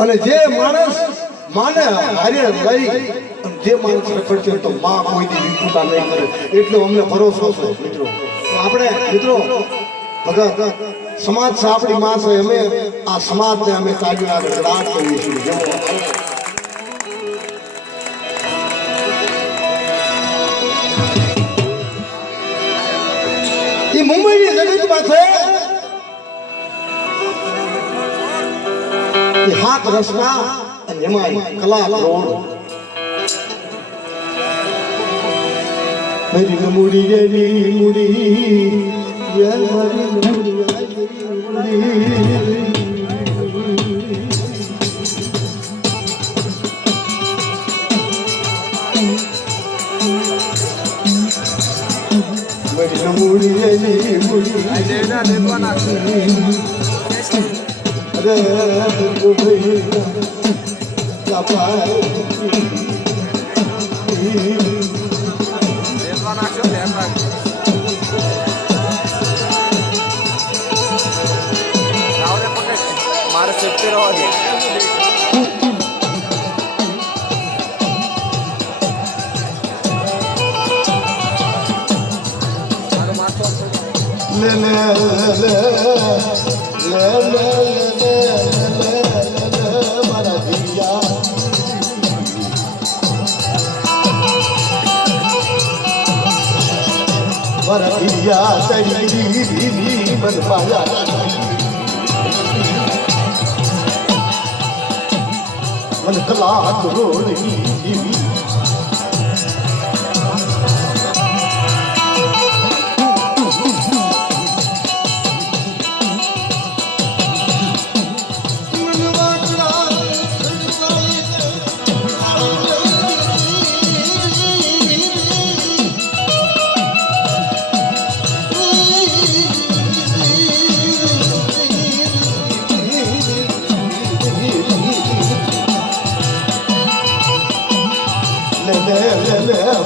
અને જે માણસ માને હારે લઈ જે માણસ રખડશે તો માં કોઈ દી વિકૃતા નહીં કરે એટલો અમને ભરોસો છે મિત્રો. તો આપણે મિત્રો ભગત સમાજ છે આપણી માં છે અમે આ સમાજને અમે કાઢી આગળ રાત કરીએ છીએ. જેવો એ મુંબઈની જગતમાં છે એ હાથ રસના અને એમાં કલા રોડ મેરી નમુડી એની મુડી યાર મારી નમુડી મેરી નમુડી એની મુડી અરે ભાઈ કાપા મારે સેફ્ટી રહેવા દે. લે લે લે લે લે મારા દિયા મારા દિયા તારી દીદી મન પાયા મન કલા રોડી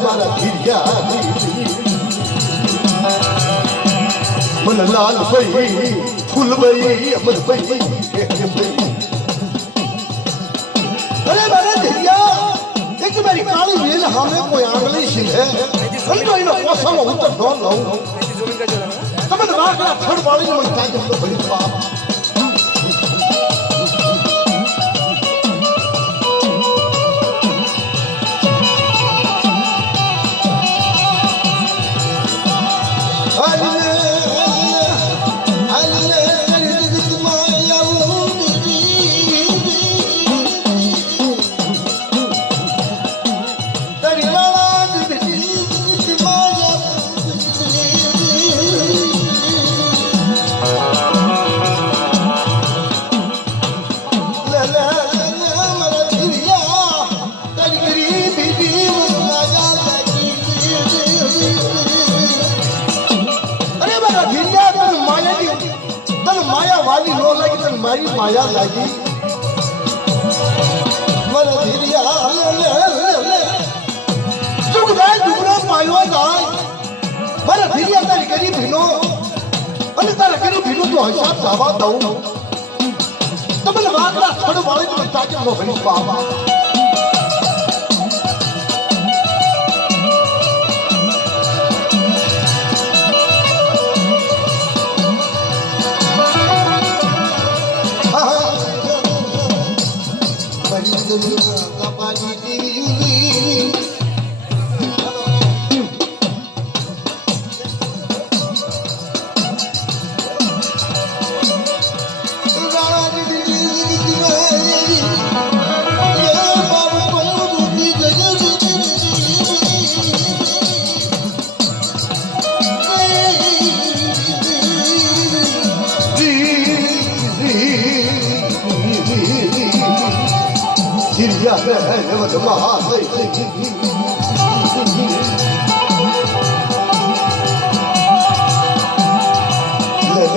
મારા ધીરિયા મન લાલ ભાઈ ફૂલ ભાઈ અમર ભાઈ અરે મારા ધીરિયા એક મારી કાળી વેલ સામે કોઈ આંગળી સિંહ હે સમજો એનો પોસાનો ઉત્તર ન લઉં તમે વાકડા થડ વાળીને મને તાજબ તો ભરી બાપ મારી માયા લાગી મને ધીરિયા ચૂક જાય દુગરો પાયો જાય મારા ધીરિયા તારી ગરીબ ભીનો અને તારા ગરીબ ભીનો તો હિસાબ જવા દઉં તમને વાગડા છોડ વાળી તો તાજબ નો ભરી બાબા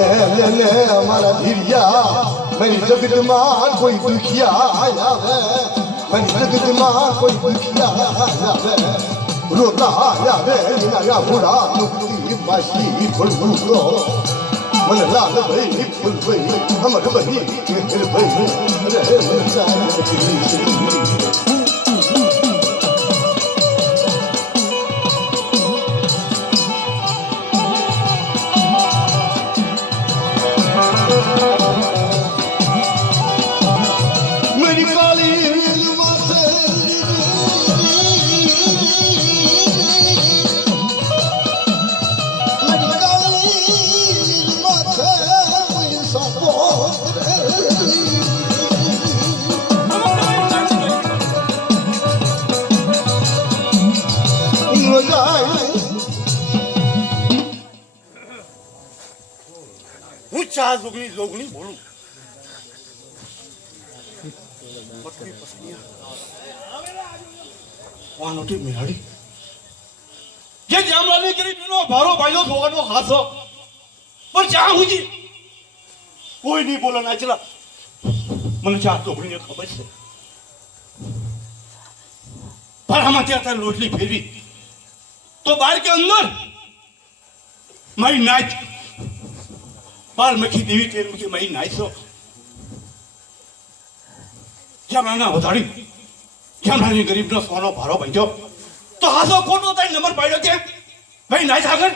हमारा धीरिया मेरी जगत में कोई दुखिया आया है मेरी जगत में कोई दुखिया आया है रोता आया है नया बुढ़ा नुकती मछली फुलफुलो मन लाल भाई फुल भाई हमर भाई फिर भाई रे ચાર જોગણી બોલું બકરી પસંદ વાનોટી મેળડી જે જામલાની ગરીબીનો ભારો ભાઈઓ થવાનો હાથો પણ જ્યાં સુધી કોઈ નહીં બોલે ના ચલા મને ચાર જોગણીને ખબર છે પણ આમાં ત્યાં લોટલી ફેરવી તો બાર કે અંદર મારી નાચ બાલમખી દેવી તેર મુખી મારી નાચો જામરાના વધારી જામરાની ગરીબનો સોનો ભારો બન્યો તો હાસો ખોટો થાય નંબર પાડ્યો કે ભાઈ નાચ આગળ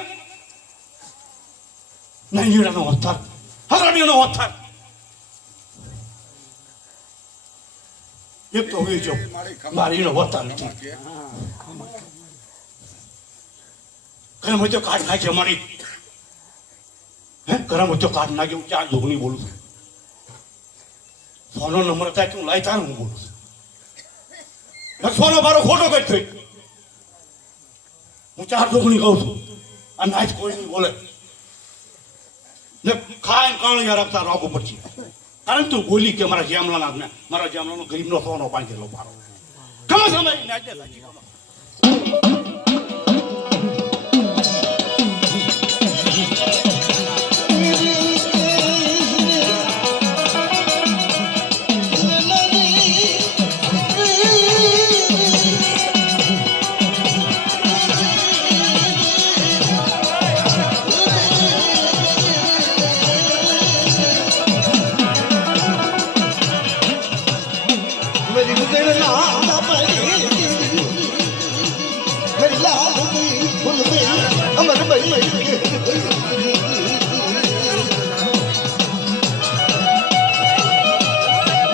નાઈરાનો વથાર હગરાડીનો વથાર એક તો હોય જો મારીનો વથાર નથી ઘરે મજો કાઢ નાખી અમારી ઘરે મજો કાઢ નાખી હું ચાર જોગણી બોલું છું સોનો નંબર થાય તું લાઈ તાર હું બોલું છું સોનો મારો ખોટો કઈ થઈ હું ચાર જોગણી કહું છું આ નાચ કોઈ નહીં બોલે ને ખાય કાણ યાર આપતા રાખવું પડશે કારણ તું બોલી કે મારા જામલાનો ગરીબનો સોનો પાંચેલો પારો ખબર સમય નાચે સાચી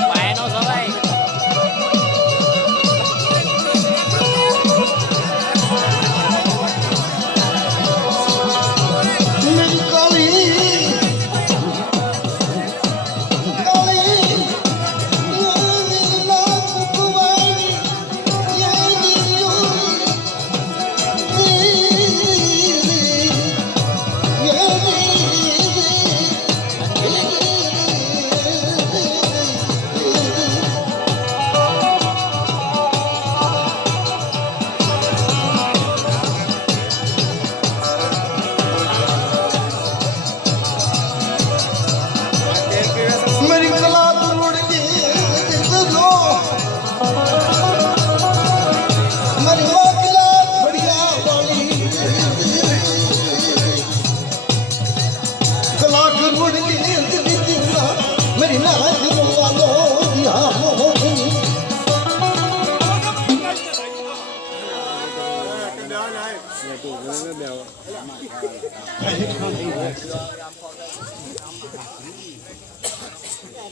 પાયનો સવાય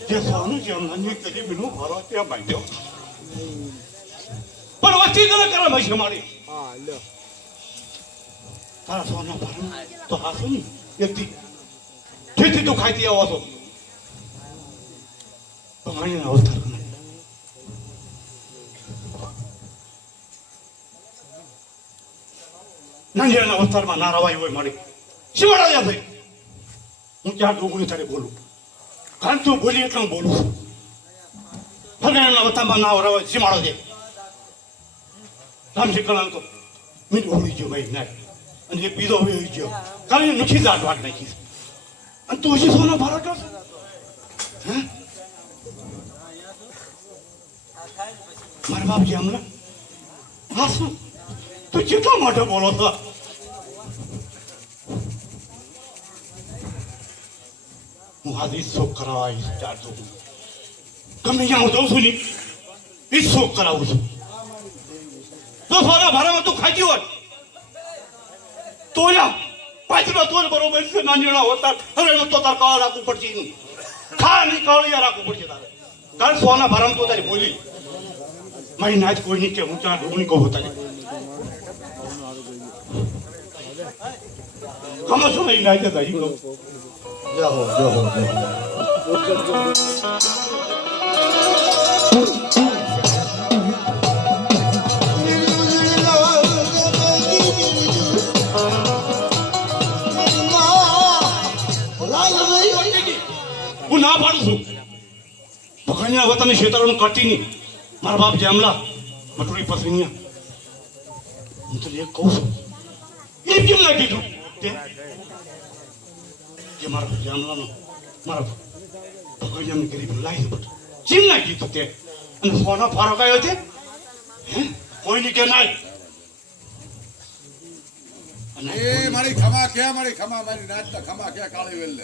જે સોનું જામલાની ગરીબીનો ભારો ત્યાં બાંધ્યો પણ વસ્તી તને કરે ભાઈ મારી તારા સોના ભારો તો હાસો નહીં એકથી જેથી તું ખાઈતી આવો છો પાણીના અવતાર નાંગેરના અવતારમાં ના રવાય હોય મારી શિવડાયા ભાઈ હું ત્યાં ડોગણી તારે બોલું કારણ તું બોલી એટલે હું બોલું છું ફગેરના અવતારમાં ના રવાય શિમાડો દે રામજી કલામ તો મીઠ હોવી ગયો ભાઈ ના અને એ બીજો હોવી ગયો કારણ એ નથી દાટ વાટ નાખી અને તું હજી સોનો ભારો કરશે હે મારા બાપજી હમણાં હા શું તું કેટલા માટે બોલો છો હું આજે શોક કરાવવા આવીશ ચારસો ગમે ત્યાં હું જઉં છું ને એ શોક કરાવું છું તો સોના ભારામાં તું ખાતી હોય તો પાછળ તો બરોબર છે નાનીના હોતા હવે તો તાર કાળ રાખવું પડશે ખા નહીં કાળિયા રાખવું પડશે તારે કારણ સોના ભારામાં તો તારી બોલી મારી નાચ કોઈ નહીં કે હું ચાર ડુંગળી કહું તારી ખબર છો નહીં નાચે તારી જાહો જાહો ભગવાનના વતનની શેતરોનું કરતી નહીં મારા બાપ જામલા મટુરી પસરીયા હું તને એક કહું છું એ કેમ ના કીધું તે જે મારા જામલાનો મારા ભગવાનને ગરીબ લાવી દે બધું કેમ ના કીધું તે અને સોના ફારો કયો છે હે કોઈની કે નાય એ મારી ખમા ક્યાં મારી ખમા મારી નાચતા ખમા ક્યાં કાળી વેલ લે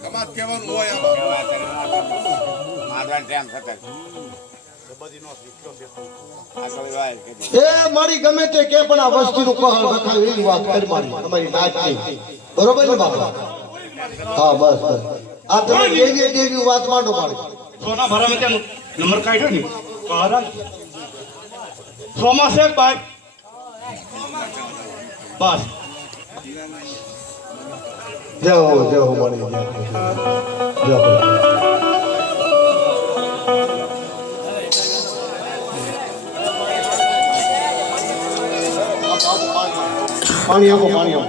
ખમા કેવાનું હોય એ મારી ગમે તે કે પણ આ વસ્તીનું કહલ રખાય એવી વાત કરી મારી અમારી નાચની બરોબર ને બાપા હા બસ બસ આ તમે દેવી વાત માંડો મારી સોના ભરામાં ત્યાં નંબર કાઢ્યો ને કાળા સોમા શેખ ભાઈ બસ જાઓ મારી જાઓ પાણી આપો